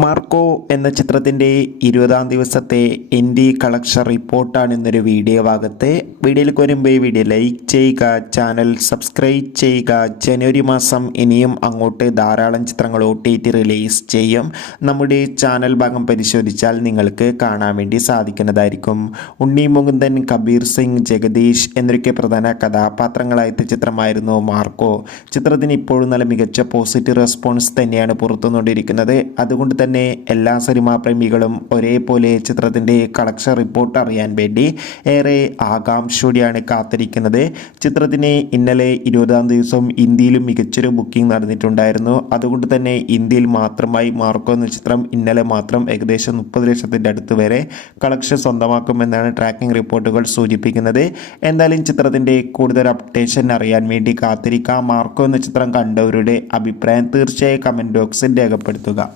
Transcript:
Marco എന്ന ചിത്രത്തിൻ്റെ 20-ാം ദിവസത്തെ ഇന്ത്യ കളക്ഷൻ റിപ്പോർട്ടാണ് ഇന്നൊരു വീഡിയോ ഭാഗത്ത്. വീഡിയോയിലേക്ക് വരുമ്പോൾ ഈ വീഡിയോ ലൈക്ക് ചെയ്യുക, ചാനൽ സബ്സ്ക്രൈബ് ചെയ്യുക. ജനുവരി മാസം ഇനിയും അങ്ങോട്ട് ധാരാളം ചിത്രങ്ങൾ OTT റിലീസ് ചെയ്യും. നമ്മുടെ ചാനൽ ഭാഗം പരിശോധിച്ചാൽ നിങ്ങൾക്ക് കാണാൻ വേണ്ടി സാധിക്കുന്നതായിരിക്കും. ഉണ്ണി മുകുന്ദൻ, കബീർ സിംഗ്, ജഗദീഷ് എന്നൊക്കെ പ്രധാന കഥാപാത്രങ്ങളായ ചിത്രമായിരുന്നു മാർക്കോ. ചിത്രത്തിന് ഇപ്പോഴും നല്ല മികച്ച പോസിറ്റീവ് റെസ്പോൺസ് തന്നെയാണ് പുറത്തുകൊണ്ടിരിക്കുന്നത്. അതുകൊണ്ട് തന്നെ എല്ലാ സിനിമാ പ്രേമികളും ഒരേപോലെ ചിത്രത്തിൻ്റെ കളക്ഷൻ റിപ്പോർട്ട് അറിയാൻ വേണ്ടി ഏറെ ആകാംക്ഷയോടെയാണ് കാത്തിരിക്കുന്നത്. ചിത്രത്തിന് ഇന്നലെ 20-ാം ദിവസം ഇന്ത്യയിലും മികച്ചൊരു ബുക്കിംഗ് നടന്നിട്ടുണ്ടായിരുന്നു. അതുകൊണ്ട് തന്നെ ഇന്ത്യയിൽ മാത്രമായി മാർക്കോ എന്ന ചിത്രം ഇന്നലെ മാത്രം ഏകദേശം 30 ലക്ഷത്തിൻ്റെ അടുത്ത് വരെ കളക്ഷൻ സ്വന്തമാക്കുമെന്നാണ് ട്രാക്കിംഗ് റിപ്പോർട്ടുകൾ സൂചിപ്പിക്കുന്നത്. എന്തായാലും ചിത്രത്തിൻ്റെ കൂടുതൽ അപ്ഡേഷൻ അറിയാൻ വേണ്ടി കാത്തിരിക്കാം. മാർക്കോ എന്ന ചിത്രം കണ്ടവരുടെ അഭിപ്രായം തീർച്ചയായും കമൻറ്റ് ബോക്സിൽ രേഖപ്പെടുത്തുക.